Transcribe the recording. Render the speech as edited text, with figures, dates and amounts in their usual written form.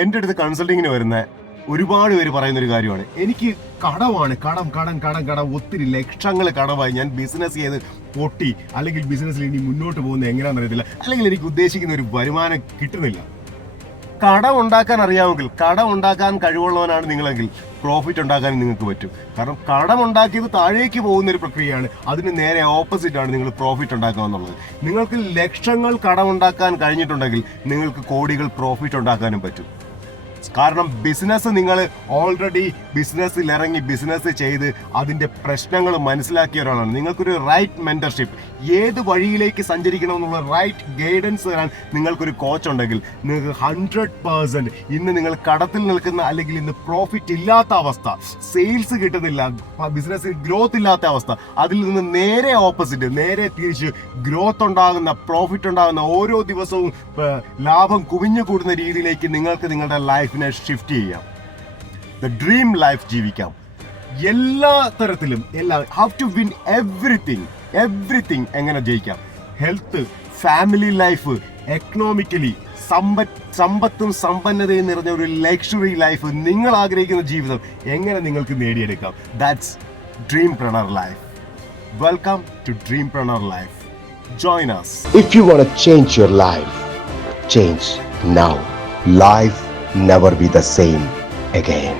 എൻ്റെ അടുത്ത് കൺസൾട്ടിങ്ങിന് വരുന്ന ഒരുപാട് പേര് പറയുന്നൊരു കാര്യമാണ്, എനിക്ക് കടമാണ്, കടം ഒത്തിരി ലക്ഷങ്ങൾ കടമായി, ഞാൻ ബിസിനസ് ചെയ്ത് പൊട്ടി, അല്ലെങ്കിൽ ബിസിനസ്സിൽ ഇനി മുന്നോട്ട് പോകുന്നത് എങ്ങനെയാണെന്ന് അറിയത്തില്ല, അല്ലെങ്കിൽ എനിക്ക് ഉദ്ദേശിക്കുന്ന ഒരു വരുമാനം കിട്ടുന്നില്ല. കടം ഉണ്ടാക്കാൻ അറിയാമെങ്കിൽ, കടം ഉണ്ടാക്കാൻ കഴിവുള്ളവനാണ് നിങ്ങളെങ്കിൽ പ്രോഫിറ്റ് ഉണ്ടാക്കാൻ നിങ്ങൾക്ക് പറ്റും. കാരണം കടം ഉണ്ടാക്കിയത് താഴേക്ക് പോകുന്ന ഒരു പ്രക്രിയയാണ്, അതിന് നേരെ ഓപ്പോസിറ്റ് ആണ് നിങ്ങൾ പ്രോഫിറ്റ് ഉണ്ടാക്കുക എന്നുള്ളത്. നിങ്ങൾക്ക് ലക്ഷങ്ങൾ കടം ഉണ്ടാക്കാൻ കഴിഞ്ഞിട്ടുണ്ടെങ്കിൽ നിങ്ങൾക്ക് കോടികൾ പ്രോഫിറ്റ് ഉണ്ടാക്കാനും പറ്റും. കാരണം ബിസിനസ് നിങ്ങൾ ഓൾറെഡി ബിസിനസ്സിൽ ഇറങ്ങി ബിസിനസ് ചെയ്ത് അതിൻ്റെ പ്രശ്നങ്ങൾ മനസ്സിലാക്കിയ ഒരാളാണ്. നിങ്ങൾക്കൊരു റൈറ്റ് മെൻറ്റർഷിപ്പ്, ഏത് വഴിയിലേക്ക് സഞ്ചരിക്കണം എന്നുള്ള റൈറ്റ് ഗൈഡൻസ് തരാൻ നിങ്ങൾക്കൊരു കോച്ച് ഉണ്ടെങ്കിൽ നിങ്ങൾക്ക് 100% ഇന്ന് നിങ്ങൾ കടത്തിൽ നിൽക്കുന്ന, അല്ലെങ്കിൽ ഇന്ന് പ്രോഫിറ്റ് ഇല്ലാത്ത അവസ്ഥ, സെയിൽസ് കിട്ടുന്നില്ല, ബിസിനസ്സിൽ ഗ്രോത്ത് ഇല്ലാത്ത അവസ്ഥ, അതിൽ നിന്ന് നേരെ ഓപ്പോസിറ്റ്, നേരെ തിരിച്ച് ഗ്രോത്ത് ഉണ്ടാകുന്ന, പ്രോഫിറ്റ് ഉണ്ടാകുന്ന, ഓരോ ദിവസവും ലാഭം കുവിഞ്ഞു കൂടുന്ന രീതിയിലേക്ക് നിങ്ങൾക്ക് നിങ്ങളുടെ ലൈഫിനെ ഷിഫ്റ്റ് ചെയ്യാം. ദ ഡ്രീം ലൈഫ് ജീവിക്കാം. എല്ലാ തരത്തിലും ഹൗ ടു വിൻ എവറിത്തിങ് എങ്ങനെ ജയിക്കാം. ഹെൽത്ത്, ഫാമിലി ലൈഫ്, എക്കണോമിക്കലി സമ്പത്തും സമ്പന്നതയും നിറഞ്ഞ ഒരു ലക്ഷറി ലൈഫ്, നിങ്ങൾ ആഗ്രഹിക്കുന്ന ജീവിതം എങ്ങനെ നിങ്ങൾക്ക് നേടിയെടുക്കാം. That's Dreampreneur life. Welcome to Dreampreneur life. Join us. If you want to change your life, change now. Life never be the same again.